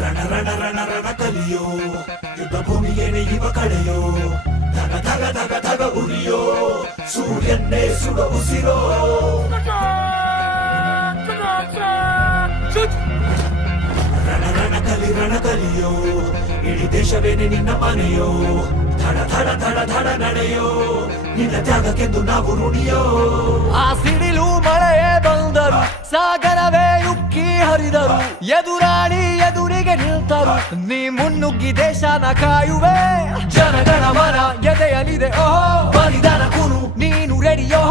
ರಣ ರಣ ರಣ ರಣ ಕಲಿಯೋ, ಯುದ್ಧ ಭೂಮಿಗೆ ನೆಯ್ಯುವ ಕಡೆಯೋ, ಧಗ ಧಗ ಧಗ ಧಗ ಉರಿಯೋ, ಸೂರ್ಯನ್ನೇ ಸುಡ ಉಸಿರೋ. ರಣ ರಣ ಕಲಿ ರಣ ಕಲಿಯೋ, ಇಡೀ ದೇಶವೇನೆ ನಿನ್ನ ಮನೆಯೋ, ಧಡ ಧಡ ಧಡ ಧಡ ನಡೆಯೋ, ನಿನ್ನ ತ್ಯಾಗಕ್ಕೆಂದು ನಾವು ನುಡಿಯೋ. ಆ ಸಿಡಿಲು ಮಳೆಯೇ ಬಂದರು, ಸಾಗರವೇ ಉಕ್ಕಿ ಹರಿದರು, ಎದುರಾಳಿ ಎದುರಿಗೆ ನಿಲ್ತರು, ನೀ ಮುನ್ನುಗ್ಗಿ ದೇಶನ ಕಾಯುವೆ. ಜನಗಣ ಮನ ಎದೆಯಲಿದೆ ಓಹೋ, ಬಲಿದಾನ ಕುನು ನೀನು ರೆಡಿಯೋ.